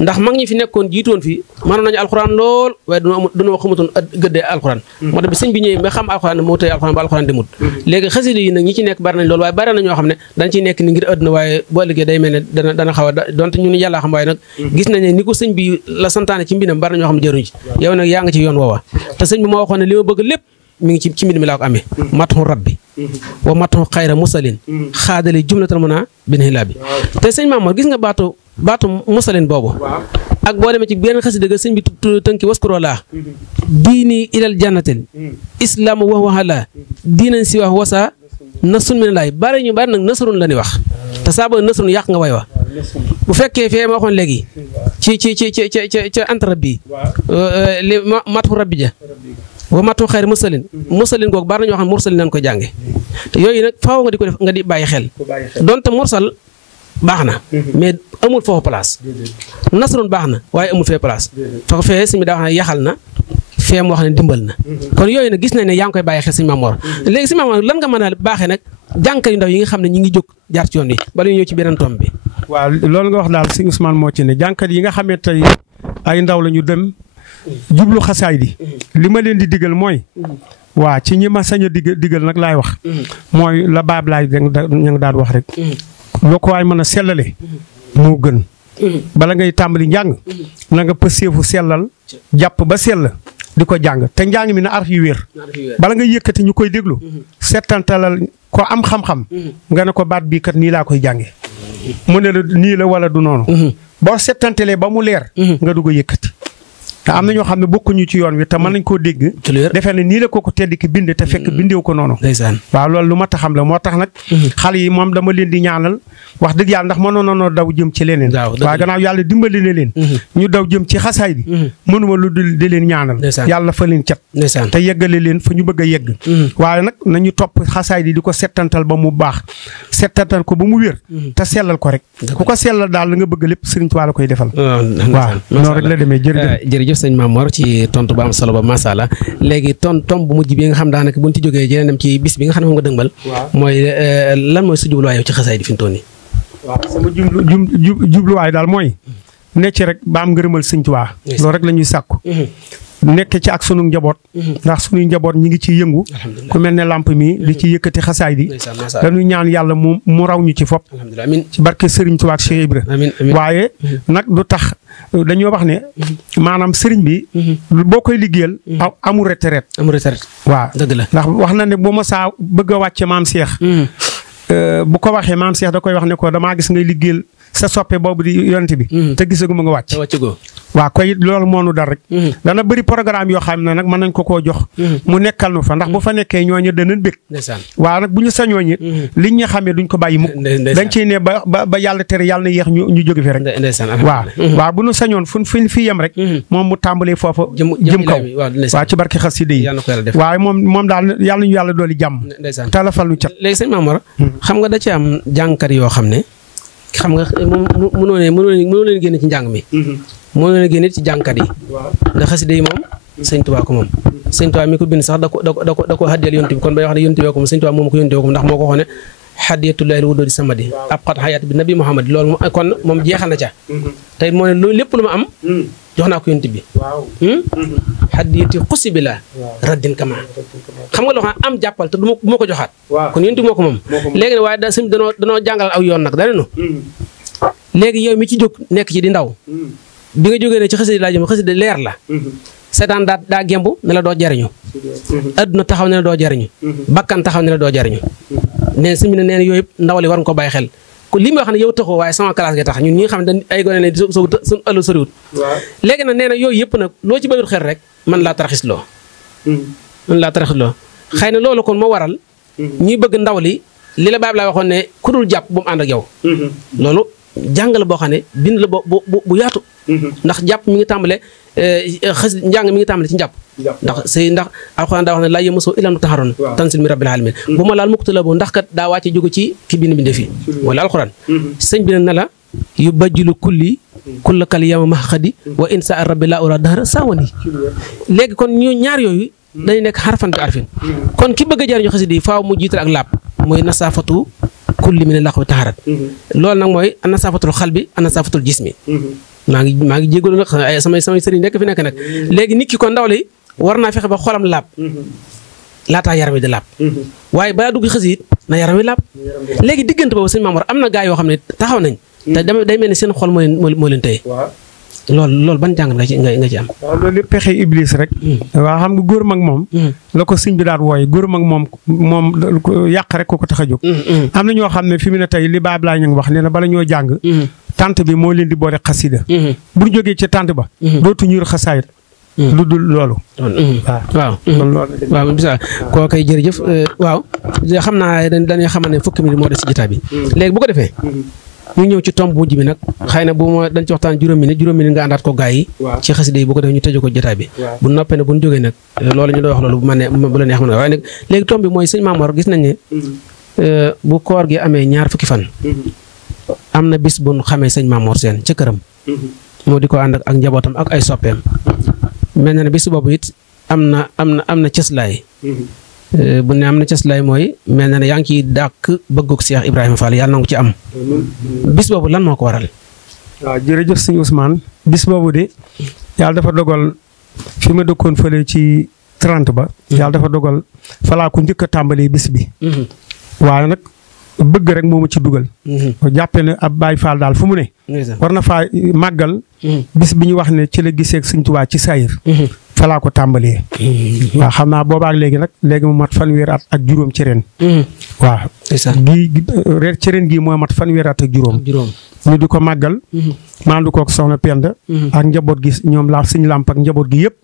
ndax mag ñi fi nekkoon jiitoon fi mënoon nañu alxuraan lool waaye duñu xamutoon gëddee alxuraan moo tax bi sëñ bi ñëwee ba xam alxuraan ne moo tëye alxuraan ba alxuraan demut léegi xasida yi nag ñi ci nekk bari nañ loolu waaye bari na ñoo xam ne dañ ciy nekk ni ngir àdduna waaye boo liggéey day mel ne dana xaw a donte ñun yàlla xam waaye nag gis nañ ne ni ko sëñ bi la santaane ci mbindam bari na ñoo xam ne jëruñ ci yow nag yaa nga ci yoon woowa te sëñ bi moo waxoon ne li ma bëgg lépp mi ngi ci mbind mi laa ko amee mataxu rabbi wa mataxu xayra musalin xaadali jumlatal mën a bin xilaa bi te sëñ Mamoor gis nga baatu musalin boobu ak boo demee ci benn xasida ga sëñ bi tënki waskurolaa diini ilal jannatil islaam wax waxala diinañ si wax wasa nasun mi ne laay bari ñu bari nag nasarun la ñuy wax te saa ba nasarun yàq nga way wa bu fekkee fee ma waxoon léegi ci ant rabbi li matu rabbi ja wa matu xayr musalin googu bari nañoo xam ne mursalin lañ ko jànge te yooyu nag faaw nga di ko def nga di bàyyi xel donte mursal baax na mais amul foofu place nasarun baax na waaye amul fee place fa fee si mi daa wax ne yaxal na fee mu wax ne dimbal na kon yooyu nag gis nañ ne yaa ngi koy bàyyi xel sëñ Mamor léegi sëñ Mamor lan nga mën a baaxee nag jànkat yu ndaw yi nga xam ne ñi ngi jóg jaar ci yoon bi bala ñu ñëw ci beneen tomb bi. waaw loolu nga wax daal sëñ Ousmane moo ci ne jànkat yi nga xam ne tey ay ndaw la ñu dem jublu xasaay di li ma leen di digal mooy waa ci ñi ma sañ a digal nag laay wax mooy la baab laay ñu ngi daan wax rek loo ko waay mën a sellale moo gën bala ngay tàmbali njàng na nga pëseefu sellal jàpp ba sell di ko jàng te njàng mi na araf yu wér bala nga yëkkati ñu koy déglu settantalal ko am xam-xam nga ne ko baat bii kat nii laa koy jànge mu ne la nii la wala du noonu boo settantalee ba mu leer nga dugg a yëkkati te am na ñoo xam ne bokkuñu ci yoon wi te mën nañ koo dégg defee ne nii la ko tedd ki binde te fekk bindeew ko noonu waaw loolu lu ma ta xam la moo tax nag xale yi moom dama leen di ñaanal wax dëgg yàlla ndax mënoon daw jëm ci leneen waaye gannaaw yàlla dimbali na leen ñu daw jëm ci xasaay bi mënuma lu dul di leen ñaanal yàlla fa leen cat te yeggale leen fa ñu bëgg a yegg waaye nag nañu topp xasaay di ko settantal ba mu baax settantal ko ba mu wér te sellal ko rek ku ko sellal daal la nga bëgg lépp Sëriñ Tuubaa la koy defal waaw noonu rek la demee jërëjëf sëñ Mamor ci tontu ba am solo ba macha allah léegi tomb bu mujj bi nga xam daanaka buñ ci jógee jëlee dem ci bis bi nga xam ne moom nga dëngbal mooy lan mooy sa jubluwaay yow ci xasaay di fi mu toll nii waaw sama jubluwaay daal mooy nekk ci rek ba am ngërëmal Sëñ Tuubaa loolu rek la ñuy sàkku nekk ci ak sunu njaboot ndax sunuy njaboot ñi ngi ci yëngu ku mel ne lamp mi di ci yëkkati xasaay di dañuy ñaan yàlla mu raw ñu ci fopp ci barke Sëriñ Tuubaa ak Cheikh Ibra waaye nag du tax dañoo wax ne maanaam sëriñ bi boo koy liggéeyal amul retraite waaw dëgg la ndax wax na ne bu ma saa bëgg a wàcce maam Cheikh bu ko waxee maam Cheikh da koy wax ne ko damaa gis ngay liggéeyal sa soppe boobu di yonent bi te gisaguma nga wàcc waaw koy loolu moo nu dal rek dana bëri programme yoo xam ne nag mën nañ ko koo jox mu nekkal nu fa ndax bu fa nekkee ñooñu danañ bëgg waaw nag bu ñu sañooñ it liñ ñu xamee duñ ko bàyyi mukk dañ ciy ne ba yàlla tere yàlla na yéex ñu jóge fi rek waaw bu ñu sañoon fuñ fi yem rek moom mu tàmbalee foofa jëm kaw waaw ci barke xasida yi waaye moom daal yàlla ñu yàlla dooli jàmm talafal nu cat léegi sëñ Mamor xam nga da ci am jàngkat yoo xam ne xam nga mënoo leen génne ci njàng mi mënoo leen génne ci jàngkat yi ndax xasida yi moom Sëñ Tuubaa ko moom Sëñ Tuubaa mi ko bind sax da ko haddiyal yonent bi kon bay wax ne yonent bi ko moom Sëñ Tuubaa moom ko yonent bi ko ndax moo ko waxoon ne hadiyatullahi wududi samadi abqat hayat bi nabi Muhammad loolu kon moom jeexal na ca tey moo ne loolu lépp lu ma am jox naa ko yonent bi hadiyati xusi bi la raddin kama xam nga loo xam am jàppal te du ma ko joxaat kon yonent bi moo ko moom léegi ne waaye da sëñ danoo jàngal aw yoon nag danu léegi yow mi ci jóg nekk ci di ndaw bi nga jógee ne ci xasida laa jëm xasida leer la seetaan daa gemb ne la doo jariñu adduna taxaw ne la doo jariñu bakkan taxaw ne la doo jariñu neen sëñ bi ne neen yooyu yëpp ndaw li war nga ko bàyyi xel li ma wax ne yow taxoo waaye sama classe nga tax ñun ñi nga xam ne ay gone ne suñu ëllu soriwut léegi nag nee na yooyu yëpp nag loo ci bayut xel rek man laa taraxisloo xëy na loolu kon moo waral ñuy bëgg ndaw li la baab laa waxoon ne ku dul jàpp bu mu ànd ak yow loolu jàng la boo xam ne bind la bu yaatu ndax jàpp mi ngi tàmbale njàng mi ngi tàmbale ci njàpp ndax alxuraan daa wax ne laa yamassuhu illaa mutahharuun tanziilun min rabbil aalamiin bu ma laal mukk la boo ndax kat daa wàcce jóge ci ki bind binde fii wala alxuraan sëñ bi ne la yu bajjilu kulla kal yawma mahxadi wa insa rabbi laa ura dahra saawani léegi kon ñu ñaar yooyu dañu nekk xarfan bi arfin kon ki bëgg a jariñu xasida yi faaw mu jiital ak laab mooy nasaafatu kulli min laxwi taharat loolu nag mooy nasaafatul xalbi nasaafatul jismi maa ngi jégalu nag ay samay sëriñ nekk fi nekk nag léegi nit ki kon ndaw li war naa fexe ba xolam laab laataa yaram wi di laab waaye balaa dugg xasida it na yaram wi laab léegi diggante boobu sëñ Mamor am na gaa yoo xam ne taxaw nañ te day mel ni seen xol moo leen tëye loolu ban jàng nga ci am. waaw loolu lépp pexe iblis rek. waaw xam nga góor mag moom. la ko sëñ bi daal wooye góor mag moom yàq rek ko tax a jóg. am na ñoo xam ne fi mu ne tey li baab laa ñu wax nee na bala ñoo jàng. tànt bi moo leen di boole xasida bu ñu jógee ci tànt ba dootu ñuur xasaayit lu dul loolu waaw bisa koo koy jërëjëf waaw xam naa dañuy xamal ne fukki minute moo des ci jotaay bi léegi bu ko defee ñu ñëw ci tomb mujj bi nag xëy na bu ma dañ ci waxtaan juróom minute nga àndaat ko gaa yi ci xasida yi bu ko defee ñu tëjee ko jotaay bi bu noppee ne bu ñu jógee nag loolu ñu doon wax loolu bu la neex mën waaye nag léegi tomb bi mooy sëñ Mamor gis nañ ne bu koor gi amee ñaar fukki fan am na bis bu ñu xamee sëñ Mamor Sène ca këram moo di ko ànd ak njabootam ak ay soppeem mel na ne bis boobu it am na cëslaay bu ne am na cëslaay mooy mel na ne yaa ngi ciy dàq bëggug Cheikh Ibrahima Fall yàlla na ko ci am bis boobu lan moo ko waral. waaw jërëjëf sëñ Ousmane bis boobu de yàlla dafa dogal fi ma dëkkoon fële ci 30 ba. yàlla dafa dogal falaa ko njëkk a tàmbalee bis bi. waaye nag bëgg rek moo ma ci dugal. jàppee ne ab Baay Faal daal fu mu ne. war na faa màggal. bis bi ñu wax ne ci la gisee ak Sëñ Tuubaa ci saayir. falaa ko tàmbalee. waaw xam naa boobaak léegi mu mat fanweeri at ak juróom ci ren. waaw ci ren gii moo mat fanweeri at ak juróom. ñu di ko màggal. maandu kook soxna Penda. ak njaboot gi ñoom laa Sëñ Làmp ak njaboot gi yëpp.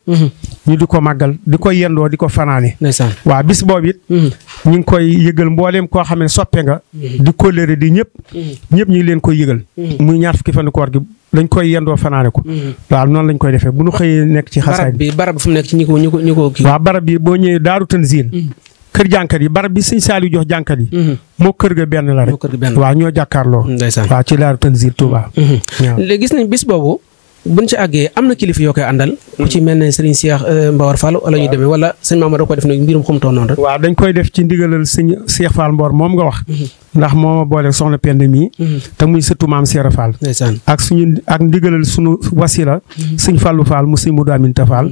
ñu di ko màggal di ko yendoo di ko fanaane. waaw bis boobu it. ñu ngi koy yëgal mbooleem koo xam ne soppe nga. di kóllëre di ñëpp. ñëpp ñu ngi leen koy yëgal. muy ñaar fukki fan koor gi lañ koy yendoo fanaane ko. waaw noonu lañ koy defee bu ñu xëyee nekk ci xasaay bi. barab bi fu mu nekk ci ñu ko kii. waaw barab bi boo ñëwee Daaru Tanzil. kër jànkat yi barab bi Sëñ Saaliw jox jànkat yi. moo kër ga benn la rek. waaw ñoo jàkkaarloo. waaw ci Daaru Tanzil Touba. léegi gis nañ bis boobu buñ ci àggee am na kilifa yoo koy àndal. ku ci mel ne Serigne Cheikh Mbawar Fall wala ñu demee wala sëñ Mamadou da koy def nag mbirum xumtoo noonu rek. waaw dañ koy def ci ndigalal sëñ Cheikh Fall Mbawar moom nga wax. ndax moo ma boole soxna Penda mii. te muy sëttu maam Seera Fall. ak ndigalal sunu wasila. sëñ Fallu Fall mu sëñ Mudu Aminta Fall.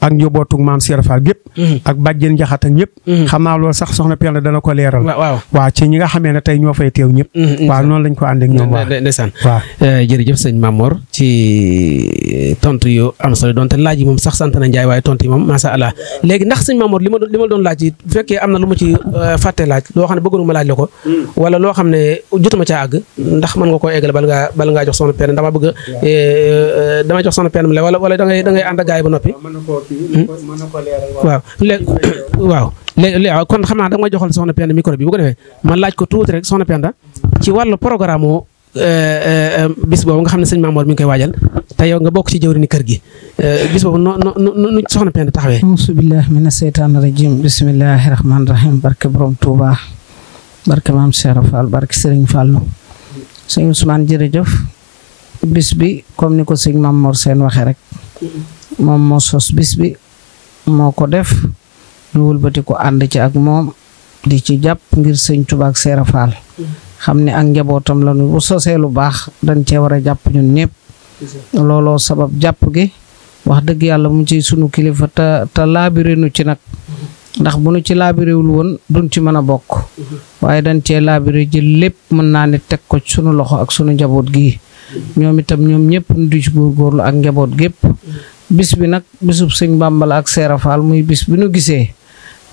ak njobootu maam Seera Fall gépp. ak bàjjen Njaxat ak ñëpp. xam naa loolu sax soxna Penda dana ko leeral. waaw ci ñi nga xamee ne tey ñoo fay teew ñëpp. waaw noonu lañ ko ànd ak ñoom. waaw jërëjëf sëñ Mamor ci tontu yu am solo donte laaj yi moom sax sant na Njaay waaye tontu yi moom masha Allah léegi ndax sëñ Mamor li ma doon laaj yi bu fekkee am na lu ma ci fàtte laaj loo xam ne bëggoon ma laaj la ko wala loo xam ne jotuma caa àgg ndax mën nga koo eggale bala ngaa jox soxna Penda dama bëgg dama jox soxna Penda mu la wala da ngay ànd ak gaay ba noppi waaw léegi kon xam naa da nga ma joxal soxna Penda micro bi bu ko defee ma laaj ko tuuti rek soxna Penda ci wàllu programme bis boobu nga xam ne sëñ Mamor mi ngi koy waajal te yow nga bokk ci jëwriñu kër gi bis boobu nu soxna Penda taxawee. auzu billahi mina seytaani rajim bismillahi rahmaani rahim barke borom Touba barke maam Cheikh Fall barke Serigne Fallou sëñ Ousmane jërëjëf bis bi comme ni ko sëñ Mamor Sène waxee rek moom moo sos bis bi moo ko def ñu wëlbati ko ànd ci ak moom di ci jàpp ngir sëñ Touba ak Cheikh Fall xam ne ak njabootam la ñu bu sosee lu baax dañ cee war a jàpp ñun ñëpp looloo sabab jàpp gi wax dëgg yàlla mu ci sunu kilifa te laabire nu ci nag ndax bu nu ci laabirewul woon duñ ci mën a bokk waaye dañ cee laabire jël lépp mën naa ne teg ko sunu loxo ak sunu njaboot gi ñoom itam ñoom ñëpp ñu di ci góorgóorlu ak njaboot gépp bis bi nag bisub sëñ Bàmbala ak Seera Faal muy bis bi nu gisee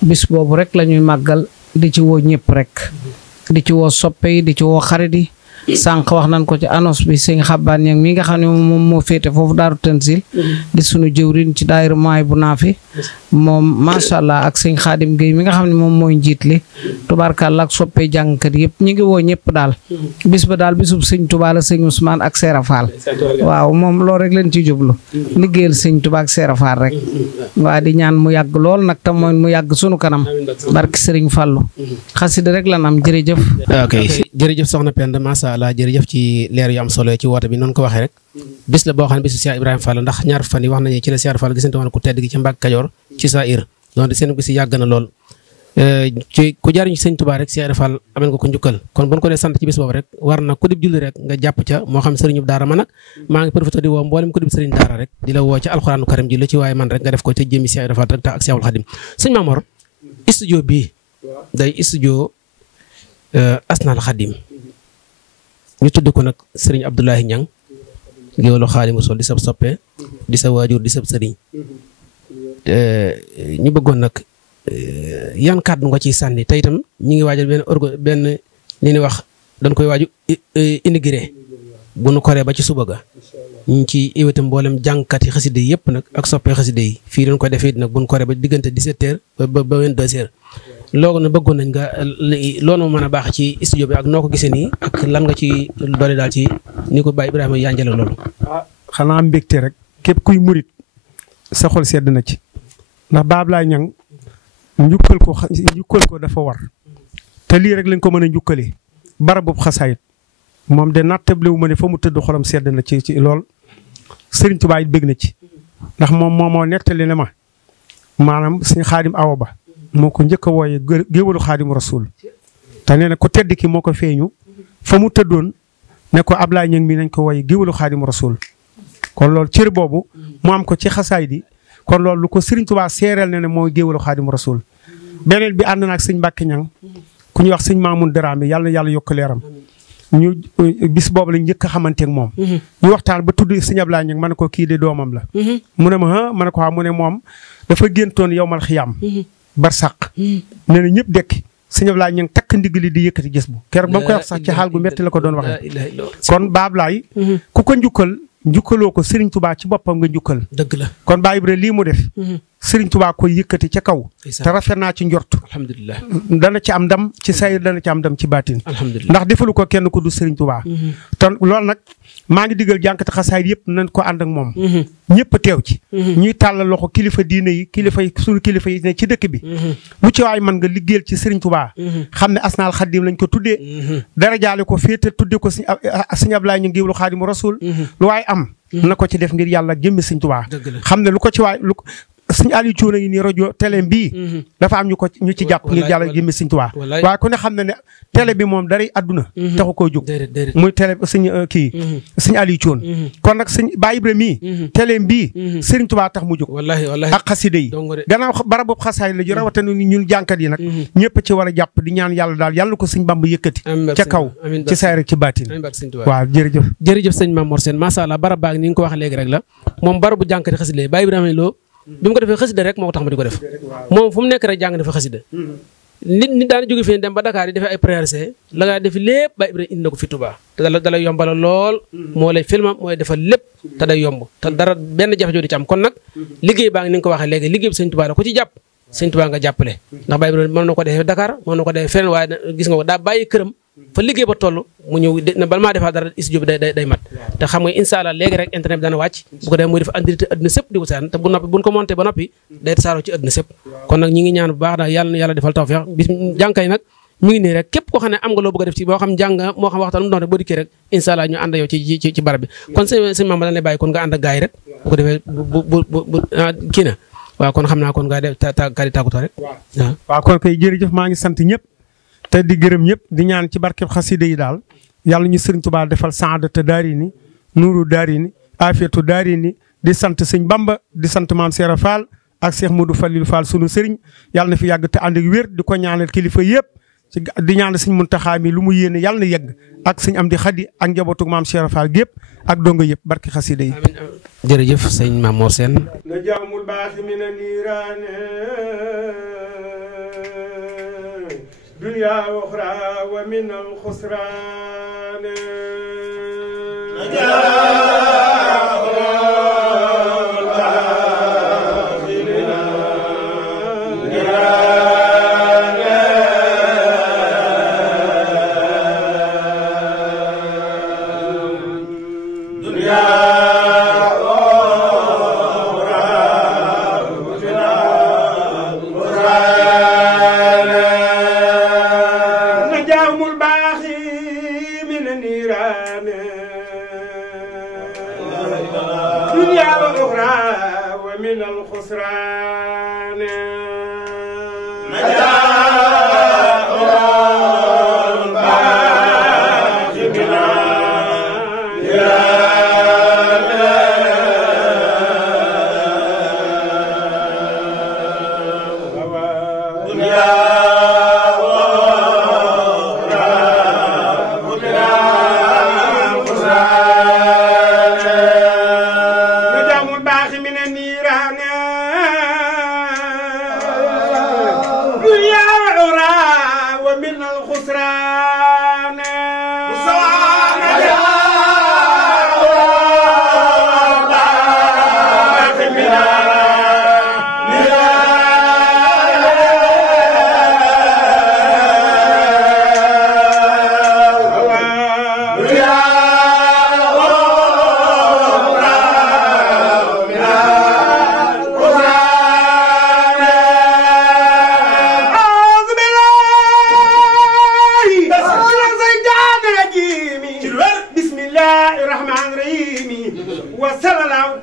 bis boobu rek la ñuy màggal di ci woo ñëpp rek di ci woo soppe yi di ci woo xarit yi sànq wax nañ ko ci annonce bi sëñ Xabbaan Ñaŋ mi nga xam ne moom moo féete foofu Daaru Tanzil di sunu jëwriñ ci daayira maay bu naafi moom macha allah ak sëñ Xaadim Guèye mi nga xam ne moom mooy njiit li tubaarkàlla ak soppe jàngkat yëpp ñu ngi woo ñëpp daal bis ba daal bisub sëñ Tuubaa la sëñ Ousmane ak Seera Fall waaw moom loolu rek leen ci jublu liggéeyal sëñ Tuubaa ak Seera Fall rek waa di ñaan mu yàgg lool nag te mooy mu yàgg sunu kanam barki sëriñ Fallu xasida rek lan am jërëjëf. ok jërëjëf soxna Penda macha allah jërëjëf ci leer yu am solo ci woote bi noonu ko waxee rek bis la boo xam ne bisu Cheikh Ibrahima Fall ndax ñaar fan yi wax nañu ci la Cheikh Fall gisante woon ku tedd gi ci Mbàkke Kajoor ci sa ir donc seen gis yàgg na lool ci ku jariñu sëñ Tuubaa rek Cheikh Ibrahima Fall amel nga ko njukkal kon bu ñu ko dee sant ci bis boobu rek war na ku dib julli rek nga jàpp ca moo xam sëriñu daara ma nag maa ngi profité di woo mboolem ku dib sëriñ daara rek di la woo ci alxuraanu karim ji la ci waaye man rek nga def ko te jëmi Cheikh Ibrahima Fall ak Cheikhul Khadim sëñ Mamor studio bii day studio Asnal Khadim ñu tudd ko nag sëriñ Abdoulahi Ñang géwélu Xaadimu Rasuul di sab soppe di sa waajur di sab sëriñ ñu bëggoon nag yan kàddu nga ciy sànni te itam ñu ngi waajal benn li ñuy wax dañ koy waaju inauguré bu nu koree ba ci suba ga ñu ngi ci invité mboolem jàngkat yi xasida yi yëpp nag ak soppee xasida yi fii dañ ko defee nag bu nu koree ba diggante 17h ba 22h. loolu nag bëggoon nañ nga loolu mën a baax ci studio bi ak noo ko gisee nii ak lan nga ci doole daal ci ni ko Baye Ibrahima yanjale loolu. xanaa mbégte rek képp kuy murit sa xol sedd na ci ndax Baye Ablaye Niang njukkal ko dafa war te lii rek lañ ko mën a njukkalee barabu xasaayit moom de nattable wu ma ne fa mu tëdd xolam sedd na ci lool Serigne Touba it bég na ci ndax moom moo nettali ne ma maanaam suñu Xaadim Awa Ba moo ko njëkk a wooyee géwalu Xaadimu Rasuul te nee na ko tedd ki moo ko feeñu fa mu tëddoon ne ko Ablaye Niang mi nañ ko wooyee géwalu Xaadimu Rasuul kon loolu cër boobu mu am ko ci xasaay di kon loolu lu ko Serigne Touba seereel ne mooy géwalu Xaadimu Rasuul beneen bi ànd na ak sëñ Mbàkke Ñang ku ñuy wax sëñ Maamun Daraame yàlla na yàlla yokk leeram ñu bis boobu lañ njëkk a xamanteeg moom. ñu waxtaan ba tudd sëñ Ablaye Niang ma ne ko kii de doomam la. mu ne ma ne ko mu ne moom dafa géntoon yowmal xiyaam. barsàq. nee na ñëpp dekk sëñ Ablaye Niang takk ndigli di yëkkati gis bu. keroog ba mu koy wax sax ci xaal gu métti la ko doon waxee. kon Baye Ablaye ku ko njukkaloo ko Serigne Touba ci boppam nga njukkal. dëgg la kon Baye Ibrahima lii mu def. Serigne Touba koy yëkkati ca kaw. te rafet naa ci njort. alhamdulilah dana ci am ndam ci sayir dana ci am ndam ci baatin. alhamdulilah ndax defalu ko kenn ku du Serigne Touba. te loolu nag maa ngi digal jànkati xasaayid yëpp nañ ko ànd ak moom. ñëpp teew ci. ñuy tàllal loxo kilifa diine yi suñu kilifa yi ne ci dëkk bi. lu ci waay mën nga liggéeyal ci Serigne Touba. xam ne Asnaal Xadim lañ ko tuddee. dara jaale ko féete tuddee ko Sëñ Ablaye ñu géewlu Xaadimu Rasuul. lu waay am. na ko ci def ngir yàlla jëmmi Serigne Touba. xam ne lu ko ci waay Sëñ Aliou Thioune ngi nii rajo télé bii dafa am ñu ci jàpp ngir yàlla jëmmi Sëñ Tuubaa waaye ku ne xam na ne télé bi moom daray àdduna taxu koo jóg muy télé Sëñ Aliou Thioune kon nag sëñ Baye Ibrahima mii télé bii Sëriñ Tuubaa tax mu jóg ak xasida yi gannaaw barabu xasaay la ji rawatina ñun jànkat yi nag ñëpp ci war a jàpp di ñaan yàlla daal yàlla ko Sëñ Bamba yëkkati ca kaw ci saay rek ci baatin waaw jërëjëf sëñ Mame Mor Sène masha Allah barab baa ngi ni nga ko waxee léegi rek la moom barabu jànkati xasida Baye Ibrahima Lo bi mu ko defee xasida rek moo ko tax ma di ko def moom fu mu nekk rek jàng dafa xasida nit daana jóge fii dem ba Dakar yi defee ay préRC la nga def lépp Baye Ibrahima indi na ko fi Touba te dalay yombala lool moo lay filmam mooy defal lépp te day yomb te dara benn jafe-jafe di ci am kon nag liggéey baa ngi ni nga ko waxee léegi liggéey bi Sëñ Touba la ku ci jàpp Sëñ Touba nga jàppale ndax Baye Ibrahima mën na ko defee Dakar mën na ko defee feneen waaye gis nga ko daa bàyyi këram fa liggéey ba toll mu ñëw bala maa defaa dara studio bi day mat te xam nga incha allah léegi rek internet bi dana wàcc bu ko defee muy def andirité adduna sëpp di ko saan te bu noppi buñ ko monté ba noppi day tasaaroo ci adduna sëpp kon nag ñi ngi ñaan bu baax daal yàlla na yàlla defal tawfeex bis jànkay nag mi ngi nii rek képp koo xam ne am nga loo bëgg a def ci moo xam jàng moo xam waxtaan mu doon rek boo dikkee rek incha allah ñu ànd yow ci barab bi kon sëñ Mame dañ lay bàyyi kon nga ànd ak gars yi rek bu ko defee bu kii na waaw kon xam naa kon nga def kàddu tàggatoo rek waaw kon kay jërëjëf maa ngi sant ñëpp te di gërëm ñëpp di ñaan ci barkeb xasida yi daal yàlla ñu Sëriñ Tuubaa defal saadata daarini nuuru daarini afiyatu daarini di sant sëñ Bamba di sant maam Seera Fall ak Cheikh Modou Falilou Fall sunu sëriñ yàlla na fi yàgg te ànd ak wér di ko ñaanal kilifa yëpp di ñaanal sëñ Muntaxa mi lu mu yéene yàlla na yegg ak sëñ Amdi Xadi ak njabootu maam Seera Fall gépp ak dongo yëpp barke xasida yi jërëjëf sëñ Mame Mor Sène na jaamul baax mi na niiraane dunya uxra wa min al xusraan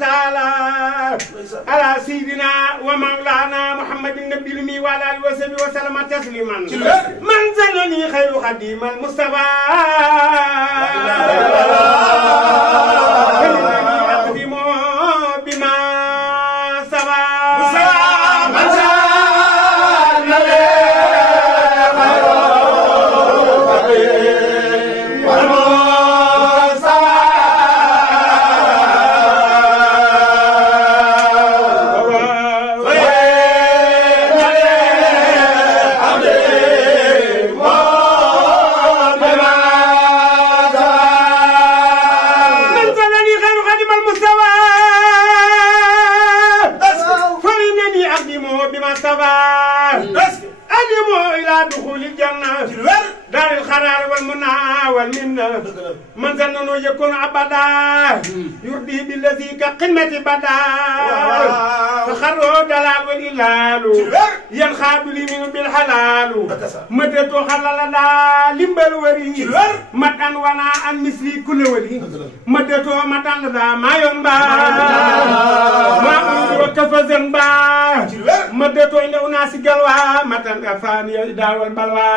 تعالى على سيدنا ومولانا محمد النبي الأمي وعلى آله وصحبه وسلم تسليما من زلني خير خديم المصطفى فإنني أقدم بما سبى دخول الجنة دار القرار والمنى والمنة من ظنه يكون عبدا يرضي بالذي كقمة بدا فخروا دلال والإلال ينخاد لي من بالحلال مدت خلال دا لمبل وري متن وانا عن مثلي كل ولي مدت متن دا ما ينبا ما أريد وكف زنبا مدت إنه ناس قلوا متن كفاني الإداء والبلوى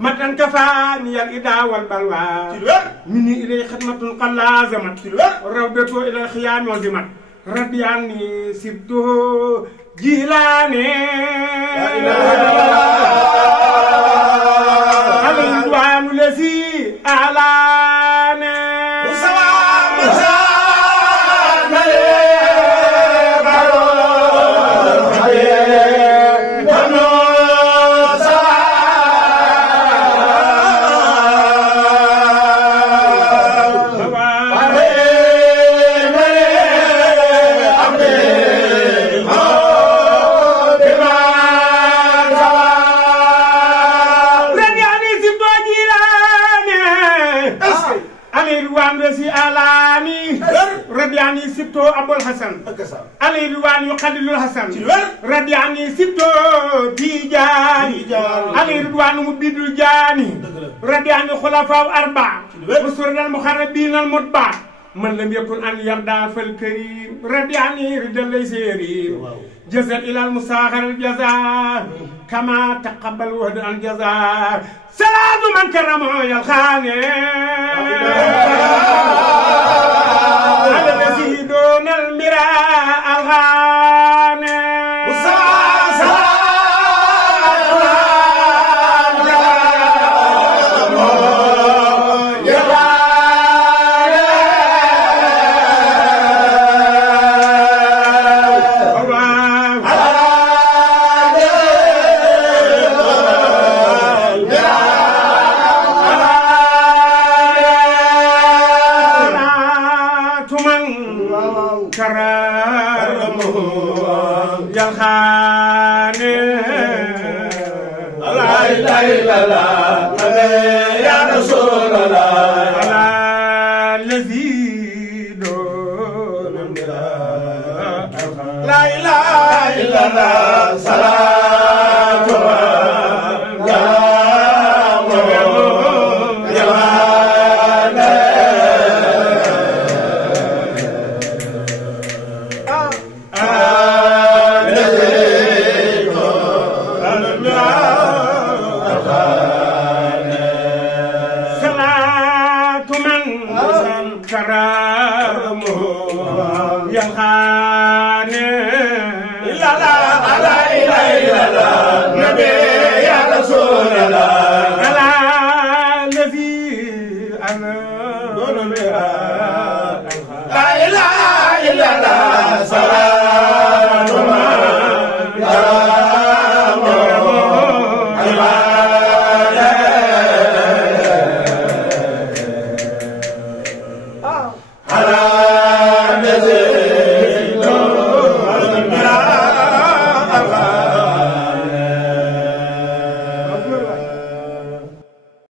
متن كفاني الإداء والبلوى مني إليه خدمة قد لازمت روضته إلى الخيام وزمت ربي عني سبته جيلاني الرضوان الذي أعلاني رضياني سبتو أبو الحسن علي روان يقلل الحسن رضياني سبتو تيجاني علي روان مبيد الجاني رضياني خلفاء أربع وسر المخربين المتبع من لم يكن أن يرضى فالكريم رضياني رضا ليس يريم جزاء إلى المساخر الجزاء كما تقبل وهد الجزاء سلام من كرمه يلخاني على الذي دون المراء الغاني يا رسول الله على الذي دون المراء لا اله الا الله صلاه يا رسول الله على الذي أنا